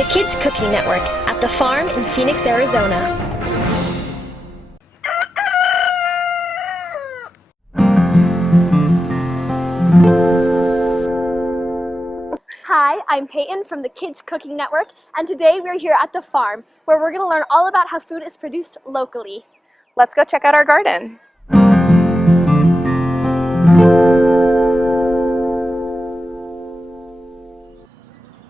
the Kids Cooking Network at the farm in Phoenix, Arizona. Hi, I'm Peyton from the Kids Cooking Network, and today we're here at the farm where we're going to learn all about how food is produced locally. Let's go check out our garden.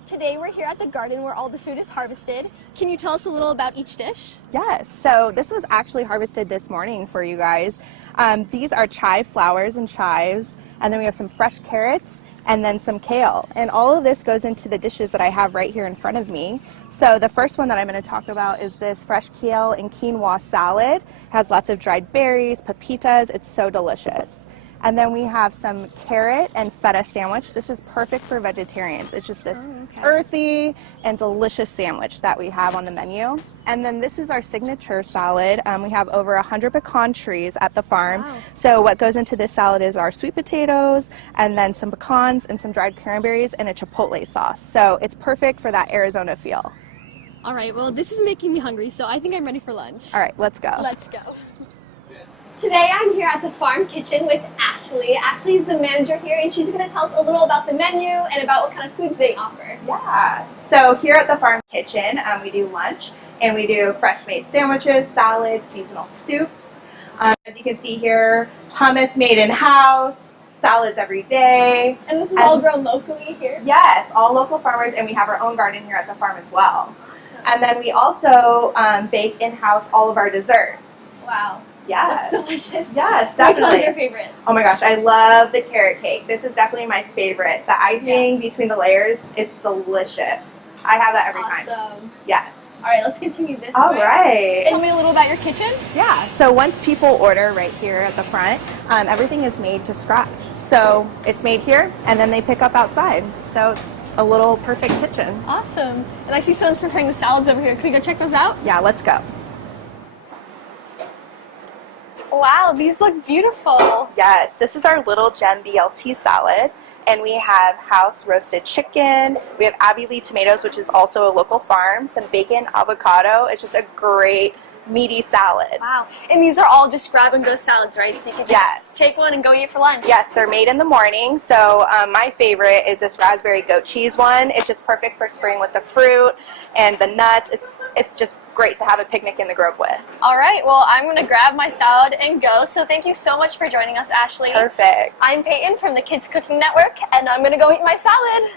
Today we're here at the garden where all the food is harvested. Can you tell us a little about each dish? Yes, so this was actually harvested this morning for you guys. These are chive flowers and chives, and then we have some fresh carrots and then some kale. And all of this goes into the dishes that I have right here in front of me. So the first one that I'm going to talk about is this fresh kale and quinoa salad. It has lots of dried berries, pepitas. It's so delicious. And then we have some carrot and feta sandwich. This is perfect for vegetarians. It's just this earthy and delicious sandwich that we have on the menu. And then this is our signature salad. We have over 100 pecan trees at the farm. Wow. So what goes into this salad is our sweet potatoes and then some pecans and some dried cranberries and a chipotle sauce. So it's perfect for that Arizona feel. All right, well, this is making me hungry, so I think I'm ready for lunch. All right, let's go. Let's go. Today I'm here at the farm kitchen with Ashley. Ashley is the manager here, and she's going to tell us a little about the menu and about what kind of foods they offer. Yeah, so here at the farm kitchen, we do lunch and we do fresh made sandwiches, salads, seasonal soups. As you can see here, hummus made in-house, salads every day. And this is all grown locally here? Yes, all local farmers, and we have our own garden here at the farm as well. Awesome. And then we also bake in-house all of our desserts. Wow. Yes. Looks delicious. Yes, definitely. Which one's your favorite? Oh my gosh, I love the carrot cake. This is definitely my favorite. The icing between the layers, it's delicious. I have that every time. Awesome. Yes. All right, let's continue this All way. right. Tell me a little about your kitchen. Yeah, so once people order right here at the front, everything is made to scratch. So it's made here, and then they pick up outside. So it's a little perfect kitchen. Awesome. And I see someone's preparing the salads over here. Can we go check those out? Yeah, let's go. Wow, these look beautiful. Yes, this is our little Jen BLT salad. And we have house roasted chicken. We have Abbey Lee tomatoes, which is also a local farm. Some bacon, avocado. It's just a great meaty salad. Wow. And these are all just grab and go salads, right? So you can just take one and go eat for lunch. Yes, they're made in the morning. So my favorite is this raspberry goat cheese one. It's just perfect for spraying with the fruit and the nuts. It's just great to have a picnic in the Grove with. All right, well, I'm going to grab my salad and go. So thank you so much for joining us, Ashley. Perfect. I'm Peyton from the Kids Cooking Network, and I'm going to go eat my salad.